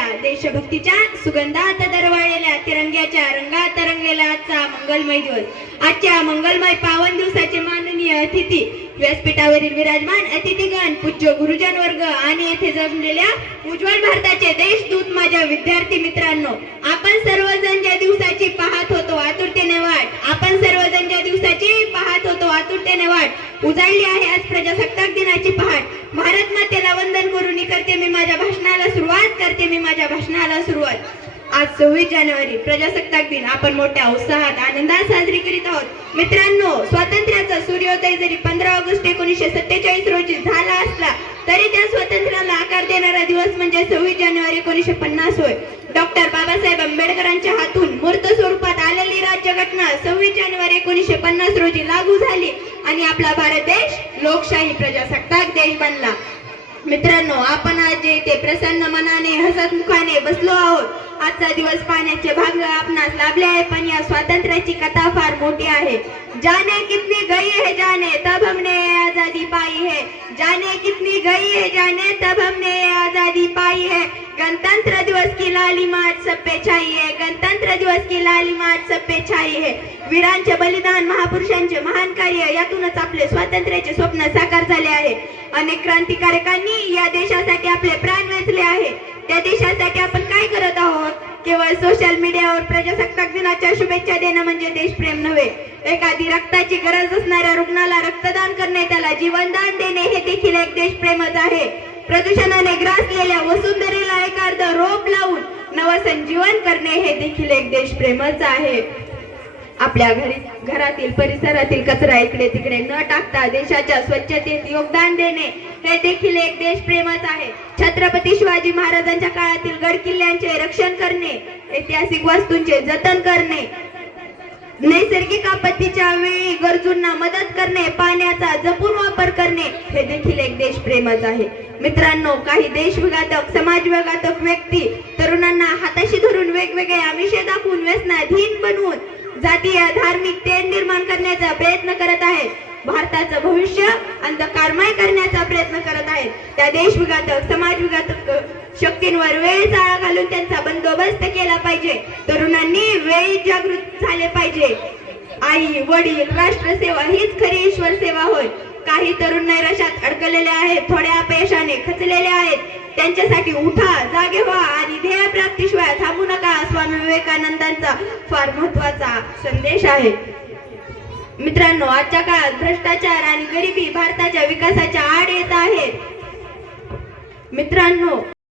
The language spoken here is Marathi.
दरवळलेल्या देशभक्तीच्या सुगंधात दरवळलेल्या तिरंग्याच्या रंगात रंगलेला आजचा मंगलमय दिवस। आजच्या मंगलमय पावन दिवसाचे माननीय अतिथी, व्यासपीठावरील विराजमान अतिथीगण, पूज्य गुरुजन वर्ग आणि येथे जमलेल्या उज्ज्वल भारताचे देशदूत, माझ्या विद्यार्थी मित्रांनो, आपण सर्वजण ज्या दिवसाची पाहत होतो आतुरतेने वाट उजाडली आहे आज प्रजासत्ताक दिनाची पहाट। भारत मातेला वंदन करून करते मी माझ्या भाषणाला सुरुवात। आज 26 जानेवारी प्रजासत्ताक दिन आपण मोठ्या उत्साहात आनंदात साजरी करीत आहोत। मित्रांनो, स्वातंत्र्याचा सूर्योदय जरी 15 ऑगस्ट 1947 रोजी झाला असला तरी त्या स्वातंत्र्याला आकार देणारा दिवस म्हणजे 26 जानेवारी 1950 होय। डॉक्टर बाबासाहेब आंबेडकरांच्या हातून मूर्त स्वरूपात आलेली राज्यघटना 26 जानेवारी 1950 रोजी लागू झाली आणि आपला भारत देश लोकशाही प्रजासत्ताक देश बनला। मित्रांनो, आपण आज इथे प्रसन्न मनाने हसत मुखाने बसलो आहोत। आजचा दिवस पाहण्याचे भाग्य आपणास लाभले आहे, पण या स्वातंत्र्याची कथा फार मोठी आहे। जाने कितनी गई है जाने तब हमने आजादी पाई है, जाने कितनी गई है जाने तब हमने आजादी पाई है। गणतंत्र दिवस की लालिमाट सब पे छाई है, गणतंत्र दिवस की लालिमाट सब पे छाई है। वीरांचे बलिदान, महापुरुषांचे महान कार्य यातूनच आपले स्वातंत्र्याचे स्वप्न साकार झाले आहे। अनेक क्रांतिकारकांनी या देशासाठी आपले प्राण वेचले आहे। त्या देशासाठी आपण काय करत आहोत? केवळ सोशल मीडियावर प्रजासत्ताक दिनाच्या शुभेच्छा देणं म्हणजे देशप्रेम नव्हे। एखादी रक्ताची गरज असणाऱ्या रुग्णाला रक्तदान करणे, त्याला जीवनदान देणे हे देखील एक देशप्रेमच आहे। प्रदूषणाने ग्रासलेल्या वसुंधरेला एक अर्ध रोप लावून नवसंजीवन करणे हे देखील एक देशप्रेमच आहे। आपल्या घरातील परिसरातील कचरा इकडे तिकडे न टाकता देशाच्या स्वच्छतेत योगदान देणे हे देखील एक देशप्रेमच आहे। छत्रपती शिवाजी महाराजांच्या काळातील गड किल्ल्यांचे रक्षण करणे, ऐतिहासिक वास्तूंचे जतन करणे, नैसर्गिक आपत्तीच्या वेळी गरजूंना मदत करणे, पाण्याचा जपून वापर करणे हे देखील एक देशप्रेमच आहे। मित्रांनो, काही देशविघातक, समाजविघातक व्यक्ती तरुणांना हाताशी धरून वेगवेगळे आमिषे दाखवून व्यसनाधीन बनवून जातीय धार्मिक तेढ निर्माण करण्याचा प्रयत्न करत आहेत। भारताचं भविष्य अंधकारमय करण्याचा प्रयत्न करत आहेत। त्या देशविघातक, समाजविघातक शक्तींवर वेळीच आळा घालून त्यांचा बंदोबस्त केला पाहिजे। तरुणांनी वेळीच जागृत झाले पाहिजे। आई, वडील, राष्ट्रसेवा हीच खरी ईश्वर सेवा होय। काही तरुण नैराश्यात अडकलेले आहेत, थोड्या अपयशाने खचलेले आहेत। त्यांच्यासाठी उठा, जागे व्हा आणि ध्येय प्राप्तीशिवाय थांबू नका, स्वामी विवेकानंदांचा फार महत्त्वाचा संदेश आहे। मित्रांनो, आजच्या काळात भ्रष्टाचार आणि गरिबी भारताच्या विकासाच्या आड येत आहेत। मित्रांनो,